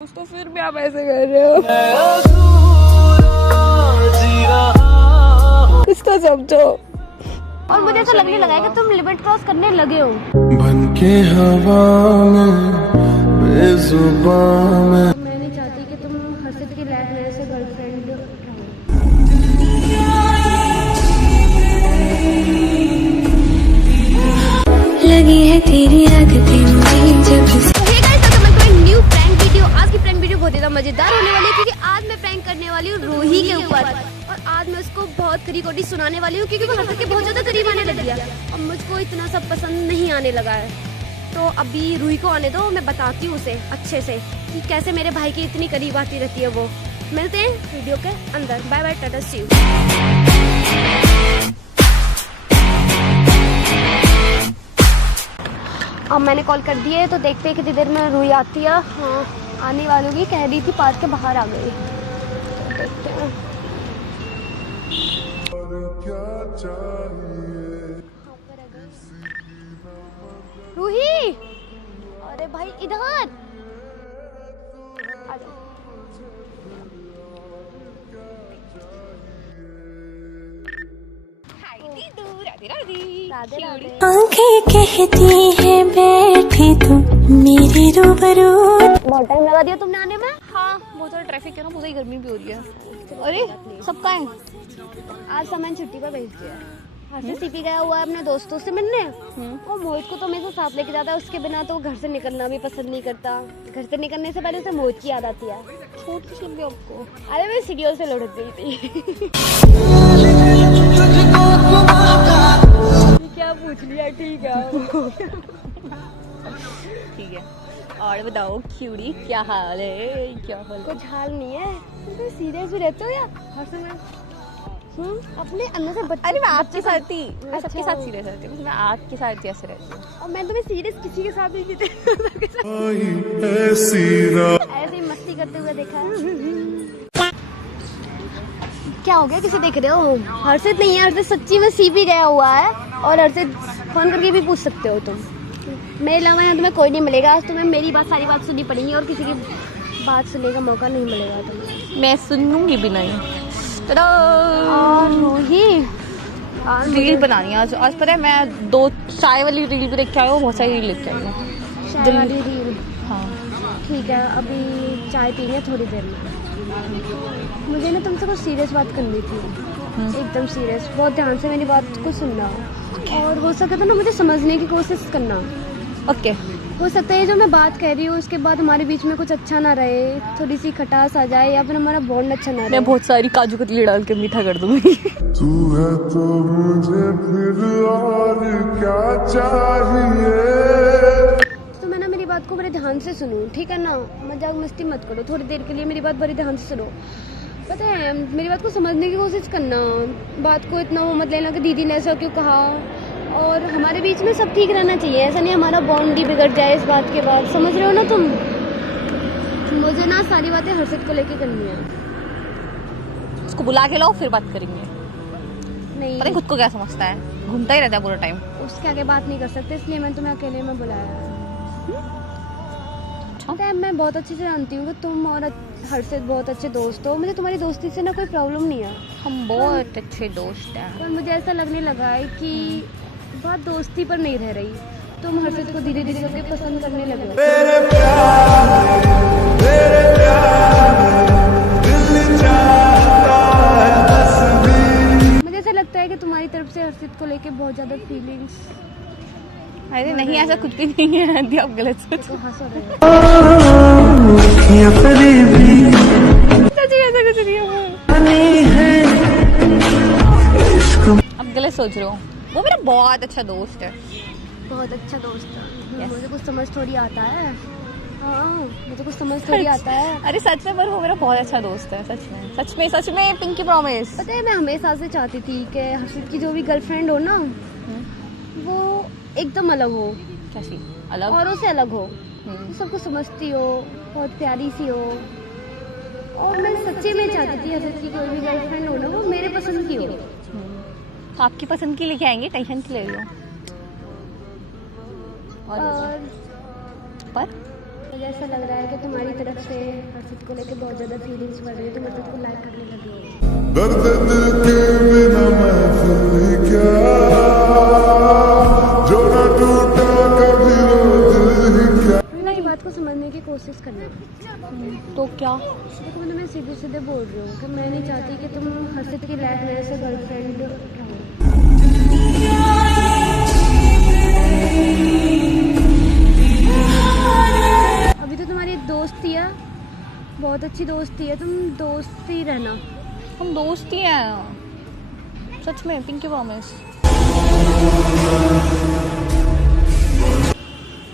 तो फिर भी आप ऐसे कर रहे हो। कुछ तो समझो। और मुझे ऐसा लगने लगा है कि तुम लिमिट क्रॉस करने लगे हो। बनके हवा में बेजुबान में मैं नहीं चाहती कि तुम हर्षित की लाइफ में ऐसे गर्लफ्रेंड रहो। लगी है तेरी आदतें मुझे जब न्यू प्रैंक वीडियो। आज की प्रैंक वीडियो बहुत ज़्यादा मजेदार होने वाली है क्योंकि आज मैं प्रैंक करने वाली हूँ रूही के ऊपर। और आज मैं उसको बहुत खरी खोटी सुनाने वाली हूँ क्योंकि वो हर्षित के बहुत ज़्यादा करीब आने लग गया और मुझको इतना सब पसंद नहीं आने लगा है। तो अभी रूही को आने दो, मैं बताती हूँ उसे अच्छे से कि कैसे मेरे भाई के इतनी करीब आती रहती है वो। मिलते हैं वीडियो के अंदर। Bye bye, tata see you. अब मैंने कॉल कर दिया है तो देखते हैं कितनी देर में रूही आती है। हाँ, आने वाली होगी, कह रही थी पार्क के बाहर आ गई। तो देखते हैं। रूही, अरे भाई इधर आ जाओ। राधे राधे। आंखें कहती है बैठी तू मेरे रूबरू। बहुत टाइम लगा दिया तुमने आने में। हाँ, बहुत सारा ट्रैफिक है ना, बहुत ही गर्मी भी हो रही है। अरे सबका है। आज सामान छुट्टी पर भेज दिया है। हर्षित सीपी गया हुआ है अपने दोस्तों से मिलने। और मोहित को तो मेरे साथ लेके जाता है, उसके बिना तो घर से निकलना भी पसंद नहीं करता। घर से निकलने से पहले उसे मोहित की याद आती है। छोटी सी भी आपको। अरे मैं सीरियल से लुढ़क गई थी। क्या पूछ लिया? ठीक है। ठीक है, और बताओ क्यूड़ी, क्या हाल है? क्या हाल है? कुछ हाल नहीं है। तुम सीरियस भी रहते हो यार हर समय। अपने अंदर से बच्चे। अरे मैं आपके साथ थी, मैं अच्छा। सबके साथ सीरियस रहती हूँ, मैं आपके साथ ऐसे रहती हूँ। और मैं तुम्हें सीरियस किसी के साथ नहीं थी। ऐसी रात ऐसे ही मस्ती करते हुए देखा है। क्या हो गया, किसे देख रहे हो? हर्षित नहीं है, हर्षित सच्ची में सीपी गया हुआ है। और हर्षित फोन करके भी पूछ सकते हो तुम। मेरे अलावा यहाँ तुम्हें कोई नहीं मिलेगा। आज तुम्हें मेरी सारी बात सुननी पड़ेगी और किसी की बात सुनने का मौका नहीं मिलेगा तुम्हें। मैं सुनूंगी भी नहीं। और रूही, रील बनानी है आज पता है, मैं 2 चाय वाली रील भी देख के आई हूँ, बहुत सारी रील लेके आई हूँ। चाय वाली रील। हाँ ठीक है, अभी चाय पीनी है थोड़ी देर में। मुझे ना तुमसे कुछ सीरियस बात करनी थी, एकदम सीरियस। बहुत ध्यान से मेरी बात को सुनना और हो सके तो ना मुझे समझने की कोशिश करना। ओके। हो सकता है जो मैं बात कह रही हूँ उसके बाद हमारे बीच में कुछ अच्छा ना रहे, थोड़ी सी खटास आ जाए या फिर हमारा बॉन्ड अच्छा ना रहे। मैं बहुत सारी काजू कतली डाल के मीठा कर दूंगी। तू है तो मुझे फिर और क्या चाहिए। तो मैं ना मेरी बात को बड़े ध्यान से सुनो, ठीक है ना? मजाक मस्ती मत करो, थोड़ी देर के लिए मेरी बात बड़े ध्यान से सुनो। पता है, मेरी बात को समझने की कोशिश करना। बात को इतना वो मत लेना कि दीदी ने ऐसा क्यों कहा। और हमारे बीच में सब ठीक रहना चाहिए, ऐसा नहीं हमारा बॉन्ड ही बिगड़ जाए इस बात के बाद। समझ रहे हो ना तुम? मुझे ना सारी बातें हर्षित को लेके करनी है। उसको बुला के लाओ, फिर बात करेंगे। नहीं, पता है खुद को क्या समझता है, घूमता ही रहता है पूरा टाइम। उसके आगे बात नहीं कर सकते, इसलिए मैं तुम्हें अकेले में बुलाया। पता है, मैं बहुत अच्छे से जानती हूँ कि तुम और हर्षित बहुत अच्छे दोस्त हो। मुझे तुम्हारी दोस्ती से ना कोई प्रॉब्लम नहीं है। हम बहुत अच्छे दोस्त हैं। पर मुझे ऐसा लगने लगा है कि बात दोस्ती पर नहीं रह रही। तुम हर्षित को धीरे धीरे करके पसंद करने लगे हो। मुझे ऐसा लगता है कि तुम्हारी तरफ से हर्षित को लेके बहुत ज्यादा फीलिंग्स। अरे नहीं, ऐसा कुछ भी नहीं है, अभी आप गलत सोच तो हंसो रहे हो। सच में ऐसा कुछ नहीं है। आप गलत सोच रहे हो, वो मेरा बहुत अच्छा दोस्त है। बहुत अच्छा दोस्त है। Yes. मुझे कुछ समझ थोड़ी आता है। हाँ, मुझे कुछ समझ थोड़ी आता है। अरे सच में, पर वो मेरा बहुत अच्छा दोस्त है। सच में पिंकी प्रॉमिस। पता है, मैं हमेशा से चाहती थी कि हर्षित की जो भी गर्लफ्रेंड हो ना, वो एकदम अलग हो, कैसी अलग? औरों से अलग हो, सबको समझती हो, बहुत प्यारी सी हो। और मैं सच्चे में चाहती थी हर्षित की कोई भी गर्लफ्रेंड हो ना, वो मेरे पसंद की हो। तो आपकी पसंद की लेके आएंगे, टेंशन की ले लो। और पर मुझे ऐसा लग रहा है कि तुम्हारी तरफ से हर्षित को लेके बहुत ज़्यादा फीलिंग्स बढ़ रही है, तुम हर्षित को लाइक करने लगे हो। दर्द दिल के बिना महफिल क्या, जो न टूटा कभी वो दिल ही क्या। मेरी बात को समझने की कोशिश करना। तो क्या? देखो मैं सीधे सीधे बोल रही हूँ कि मैं नहीं चाहती कि तुम हर्षित की लाइफ में ऐसे गर्लफ्रेंड रहो। अभी तो तुम्हारी एक दोस्त थी, बहुत अच्छी दोस्त थी, तुम दोस्त ही रहना। हम दोस्त ही हैं सच में, पिंकी प्रॉमिस।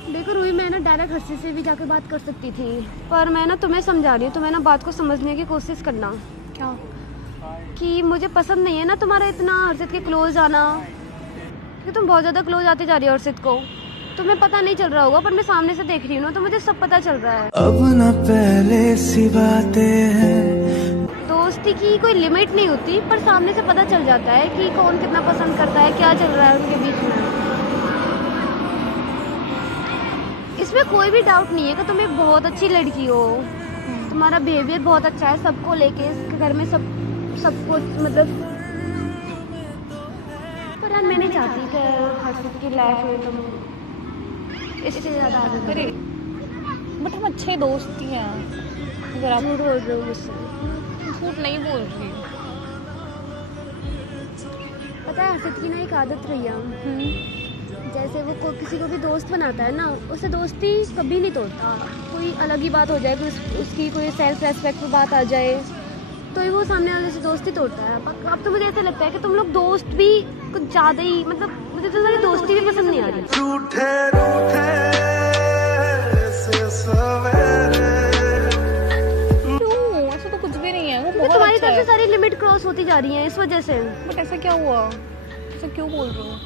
देखो रूही, मैं ना डायरेक्ट हर्षित से भी जाकर बात कर सकती थी, पर मैं ना तुम्हें समझा रही हूँ, तुम्हें ना बात को समझने की कोशिश करना। क्या? कि मुझे पसंद नहीं है ना तुम्हारा इतना हर्षित के क्लोज आना, कि तुम बहुत ज़्यादा क्लोज आते जा रही हो हर्षित को। तुम्हें पता नहीं चल रहा होगा, पर मैं सामने से देख रही हूँ ना, तो मुझे सब पता चल रहा है। अब न पहले सी बातें हैं। दोस्ती की कोई लिमिट नहीं होती, पर सामने से पता चल जाता है कि कौन कितना पसंद करता है, क्या चल रहा है उनके बीच में। इसमें कोई भी डाउट नहीं है कि तुम एक बहुत अच्छी लड़की हो, तुम्हारा बिहेवियर बहुत अच्छा है सबको लेके, इसके घर में सबको मतलब। पर यार मैं नहीं चाहती कि हर्षित की लाइफ में तुम इससे ज़्यादा आगे अरे बट हम अच्छे दोस्त ही हैं। अगर आप झूठ बोल रहे हो मुझसे। झूठ नहीं बोल रही। पता है हर्षित की ना एक आदत रही है, जैसे वो किसी को भी दोस्त बनाता है ना, उससे दोस्ती कभी नहीं तोड़ता। कोई अलग ही बात हो जाए, उसकी कोई सेल्फ रेस्पेक्ट पे बात आ जाए, तो ही वो सामने वाले से दोस्ती तोड़ता है। अब तो मुझे ऐसा लगता है कि तुम लोग दोस्त भी कुछ ज़्यादा ही, मतलब मुझे तो तुम्हारी दोस्ती भी पसंद नहीं आ रही। क्यों? ऐसा तो कुछ भी नहीं है, वो बहुत तुम्हारी अच्छा तरफ से है। सारी लिमिट क्रॉस होती जा रही है इस वजह से। बट ऐसा क्या हुआ? ऐसा क्यों बोल रहे हो?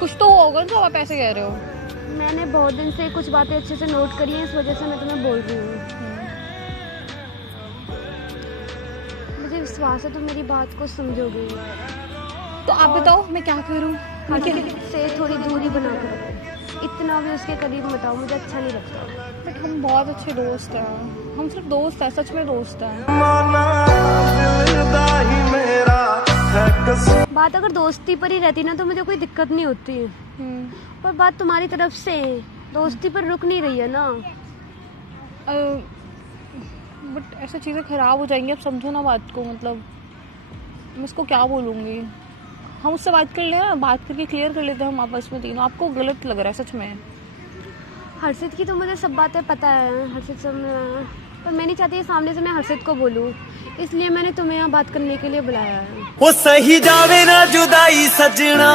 कुछ तो हुआ होगा जो आप ऐसे कह रहे हो। मैंने बहुत दिन से कुछ बातें अच्छे से नोट करी हैं, इस वजह से मैं तुम्हें बोल रही हूँ। मुझे विश्वास है तुम मेरी बात को समझोगे। तो आप बताओ मैं क्या करूँ? हर्षित से थोड़ी दूरी बना कर रखो, इतना भी उसके करीब मत आओ, मुझे अच्छा नहीं लगता। बट हम बहुत अच्छे दोस्त हैं, हम सिर्फ दोस्त हैं, सच में दोस्त हैं। बात अगर दोस्ती पर ही रहती ना तो मुझे कोई दिक्कत नहीं होती, पर बात तुम्हारी तरफ से दोस्ती पर रुक नहीं रही है ना। बट ऐसे चीज़ें ख़राब हो जाएंगी, अब समझो ना बात को। मतलब मैं इसको क्या बोलूँगी? हम उससे बात कर लें, बात करके क्लियर कर लेते हैं हम आपस में तीनों। आपको गलत लग रहा है सच में? हर्षित की तो मुझे सब बातें पता है, हर्षित से पर मैं नहीं चाहती सामने से मैं हर्षित को बोलूँ, इसलिए मैंने तुम्हें यहाँ बात करने के लिए बुलाया है। वो सही जावे ना जुदाई सजना,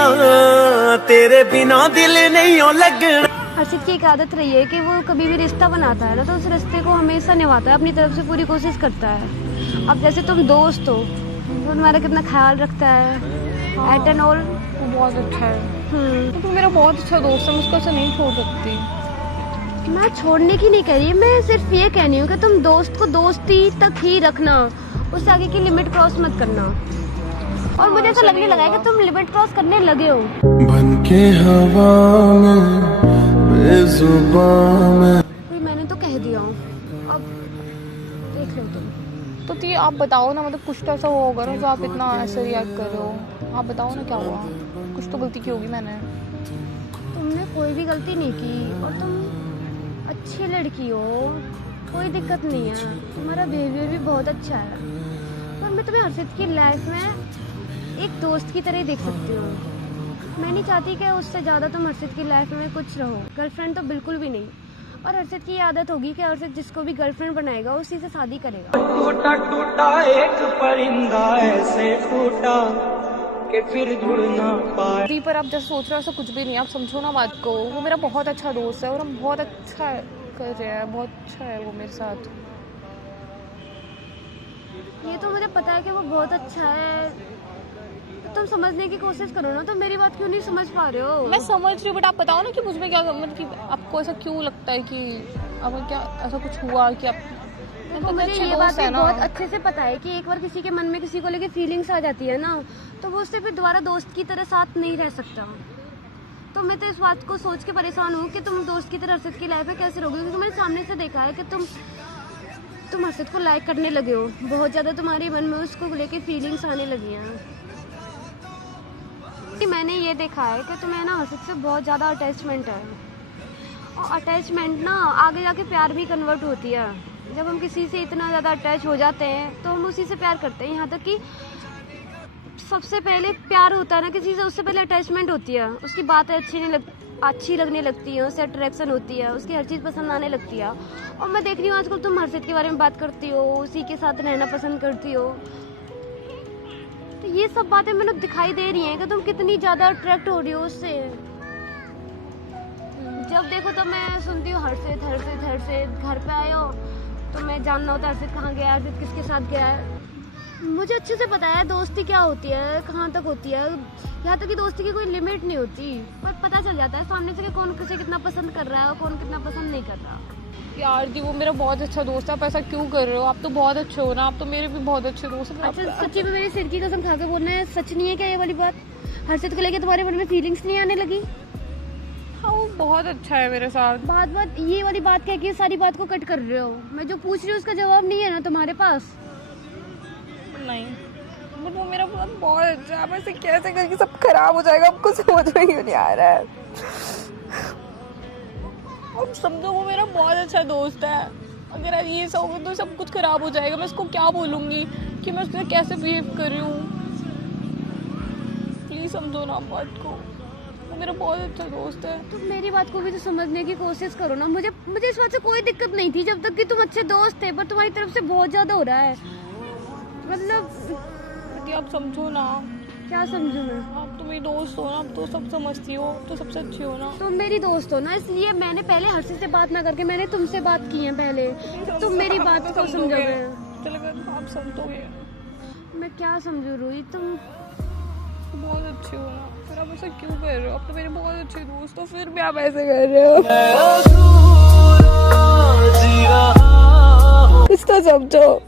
तेरे बिना दिल नहीं हो लगना। हर्षित की एक आदत रही है कि वो कभी भी रिश्ता बनाता है ना, तो उस रिश्ते को हमेशा निभाता है, अपनी तरफ से पूरी कोशिश करता है। अब जैसे तुम दोस्त हो, वो तुम्हारा कितना ख्याल रखता है, एट एंड ऑल। वो बहुत अच्छा है, तो मेरा बहुत अच्छा दोस्त है, मैं उसको ऐसा नहीं छोड़ सकती। मैं छोड़ने की नहीं कह रही, मैं सिर्फ ये कह रही हूँ कि तुम दोस्त को दोस्ती तक ही रखना, उससे आगे की लिमिट क्रॉस मत करना। और मुझे ऐसा लगने लगा है कि तुम लिमिट क्रॉस करने लगे हो। बनके हवा में बेजुबान में। कोई मैंने तो कह दिया हूँ, अब देख लो तुम। तो ती आप बताओ ना, मतलब कुछ तो ऐसा हुआ होगा ना जो आप इतना ऐसे रिएक्ट कर रहे हो। आप बताओ ना क्या हुआ? कुछ तो गलती की होगी मैंने। तुमने कोई भी गलती नहीं की, और तुम अच्छी लड़की हो, कोई दिक्कत नहीं है, तुम्हारा बिहेवियर भी बहुत अच्छा है। पर मैं तुम्हें हर्षित की लाइफ में एक दोस्त की तरह ही देख सकती हूँ। मैं नहीं चाहती कि उससे ज़्यादा तुम हर्षित की लाइफ में कुछ रहो, गर्लफ्रेंड तो बिल्कुल भी नहीं। और हर्षित की आदत होगी कि हर्षित जिसको भी गर्लफ्रेंड बनाएगा उसी से शादी करेगा। टूटा टूटा एक परिंदा ऐसे टूटा कि फिर जुड़ ना पाए। दी पर आप जैसे सोच रहे हो ऐसा कुछ भी नहीं, आप समझो ना बात को। वो मेरा बहुत अच्छा दोस्त है और हम बहुत अच्छा कर रहे हैं, बहुत अच्छा है वो मेरे साथ। ये तो मुझे पता है कि वो बहुत अच्छा है, तो तुम समझने की कोशिश करो ना। तो मेरी बात क्यों नहीं समझ पा रहे हो? मैं समझ रही हूँ, बट आप बताओ ना कि मुझमें क्या, मतलब कि आपको ऐसा क्यों लगता है कि अब क्या ऐसा कुछ हुआ कि आप देखो मुझे ये बात बहुत अच्छे से पता है कि एक बार किसी के मन में किसी को लेके फीलिंग्स आ जाती है ना, तो वो उससे फिर दोबारा दोस्त की तरह साथ नहीं रह सकता। तो मैं तो इस बात को सोच के परेशान हूँ कि तुम दोस्त की तरह हर्षित की लाइफ में कैसे रहोगे, क्योंकि मैंने सामने से देखा है कि तुम हर्षित को लाइक करने लगे हो, बहुत ज़्यादा तुम्हारे मन में उसको लेके फीलिंग्स आने लगी हैं। मैंने ये देखा है कि तुम्हें ना हर्षित से बहुत ज़्यादा अटैचमेंट है, और अटैचमेंट ना आगे जाके प्यार भी कन्वर्ट होती है। जब हम किसी से इतना ज़्यादा अटैच हो जाते हैं तो हम उसी से प्यार करते हैं, यहाँ तक कि सबसे पहले प्यार होता है ना किसी से, उससे पहले अटैचमेंट होती है। उसकी बातें अच्छी लगने लगती है, उससे अट्रैक्शन होती है, उसकी हर चीज़ पसंद आने लगती है। और मैं देख रही हूँ आजकल तुम हर्षित के बारे में बात करती हो, उसी के साथ रहना पसंद करती हो, तो ये सब बातें मैंने दिखाई दे रही हैं कि तुम कितनी ज़्यादा अट्रैक्ट हो रही हो उससे। जब देखो तो मैं सुनती हूँ हर्षित हर्षित हर्षित, घर पे आए हो तो मैं जानना होता है हर्षित कहाँ गया, हर्षित किसके साथ गया है। मुझे अच्छे से पता है दोस्ती क्या होती है, कहाँ तक होती है, यहाँ तक कि दोस्ती की कोई लिमिट नहीं होती, पर पता चल जाता है सामने से कि कौन किसे कितना पसंद कर रहा है और कौन कितना पसंद नहीं कर रहा। यार दी वो मेरा बहुत अच्छा दोस्त है, आप ऐसा क्यों कर रहे हो? आप तो बहुत अच्छे हो ना, आप तो मेरे भी बहुत अच्छे दोस्त हैं। अच्छा सच्ची में मेरे सिर की कसम खा के बोलना है, सच नहीं है क्या ये वाली बात? हर्षित को लेके तुम्हारे मन में फीलिंग्स नहीं आने लगी? हाँ वो बहुत अच्छा है मेरे साथ। बात ये वाली बात कह के सारी बात को कट कर रहे हो। मैं जो पूछ रही हूँ उसका जवाब नहीं है ना तुम्हारे पास? नहीं बट वो मेरा बहुत अच्छा है, आप ऐसे कैसे करके सब खराब हो जाएगा, आपको समझ में क्यों नहीं आ रहा है? अब समझो वो मेरा बहुत अच्छा दोस्त है, अगर आज ये सब होगा तो सब कुछ खराब हो जाएगा। मैं उसको क्या बोलूँगी कि मैं उससे कैसे बिहेव कर रही हूँ? प्लीज़ समझो ना बात को, वो मेरा बहुत अच्छा दोस्त है। तुम मेरी बात को भी तो समझने की कोशिश करो ना। मुझे इस बात से कोई दिक्कत नहीं थी जब तक कि तुम अच्छे दोस्त थे, पर तुम्हारी तरफ से बहुत ज़्यादा हो रहा है। मतलब आप समझो ना। क्या समझूं मैं? आप तो मेरी दोस्त हो ना, आप तो सब समझती हो, तो सबसे अच्छी हो ना। तुम मेरी दोस्त हो ना, इसलिए मैंने पहले हर्षित से बात ना करके मैंने तुमसे बात की है पहले। तुम मेरी बात को समझोगे? चलो आप समझोगे। मैं क्या समझू रूही? तुम बहुत अच्छे हो ना, फिर आप ऐसा क्यों कर रहे हो? आप तो मेरे बहुत अच्छे दोस्त हो, फिर भी आप ऐसे कर रहे हो। कुछ तो समझो,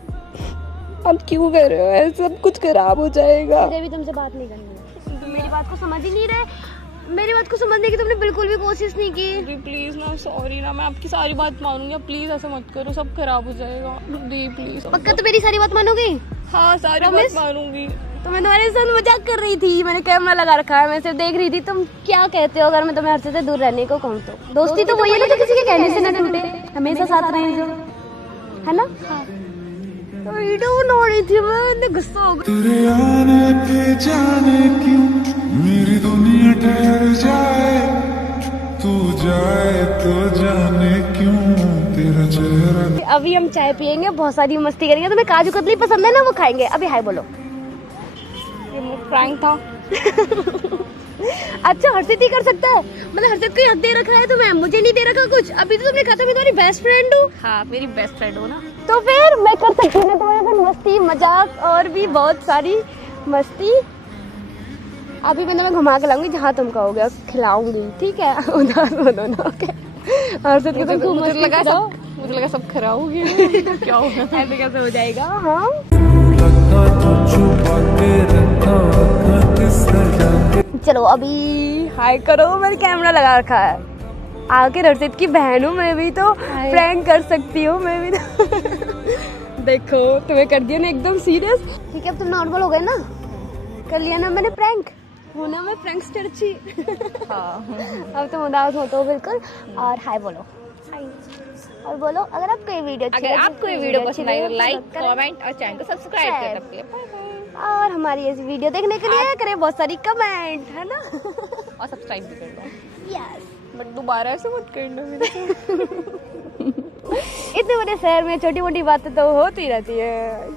आप क्यों कर रहे हो ऐसे? सब कुछ खराब हो जाएगा। मुझे भी तुमसे बात नहीं करनी है। तुम मेरी बात को समझ ही नहीं रहे। मेरी बात को समझने की तुमने बिल्कुल भी कोशिश नहीं की। प्लीज ना, सॉरी ना, मैं आपकी सारी बात मानूंगी, आप प्लीज ऐसे मत करो, सब खराब हो जाएगा। दी प्लीज। पक्का तो मेरी सारी बात मानोगी? हाँ सारी बात मानूंगी। तो मैं तुम्हारे साथ मजाक कर रही थी, मैंने कैमरा लगा रखा है, मैं सिर्फ देख रही थी तुम क्या कहते हो। अगर मैं तुम्हें हर्षित से दूर रहने को कहूँ तो दोस्ती तो वही है ना जो किसी के कहने से ना टूटे, हमेशा साथ रहे जो, है ना? तो वीडियो बना रही थी मैं, गुस्सा हो गया। तेरे आने पे जाने क्यों मेरी दुनिया ठहर जाए, तू जाए तो जाने क्यों तेरा चेहरा। अभी हम चाय पियेंगे, बहुत सारी मस्ती करेंगे। तुम्हें काजू कतली पसंद है ना, वो खाएंगे। अभी हाय बोलो। ये प्रैंक था। अच्छा हर्षित ही कर सकता है? मतलब हर्षित को हक दे रखा है तुम्हें, मुझे नहीं दे रखा कुछ? अभी तो तुमने कहा था मैं तुम्हारी बेस्ट फ्रेंड हूँ। हाँ मेरी बेस्ट फ्रेंड हो ना, तो फिर मैं कर सकती हूँ ना तुम्हारे साथ मस्ती मजाक और भी बहुत सारी मस्ती। अभी मैं तुम्हें घुमा के लाऊंगी जहाँ तुम कहोगे, खिलाऊंगी, ठीक है? उदास मत होना, ओके? हर्षित को तुम खूब मस्ती करो। मुझे लगा सब खराब हो गया। क्या होगा? ऐसे कैसे हो जाएगा? हाँ चलो अभी हाय करो, मैंने कैमरा लगा रखा है। आखिर हर्षित की बहन हूँ मैं भी, तो प्रैंक कर सकती हूँ मैं भी तो। देखो तुम्हें कर दिया ना एकदम सीरियस। ठीक है अब तुम नॉर्मल हो गए ना, कर लिया ना मैंने प्रैंक, होना मैं प्रैंकस्टर थी। हाँ अब तुम उदास हो तो बिल्कुल। और हाय बोलो, हाय। और बोलो अगर आपको ये वीडियो अगर आपको ये वीडियो पसंद आई तो लाइक कमेंट और चैनल को सब्सक्राइब कर सकते हैं। और हमारी इस वीडियो देखने के लिए करें बहुत सारी कमेंट, है ना? और सब्सक्राइब भी कर दो। यस बट दोबारा ऐसे मत करना मेरे से। इतने बड़े शहर में छोटी मोटी बातें तो होती रहती है।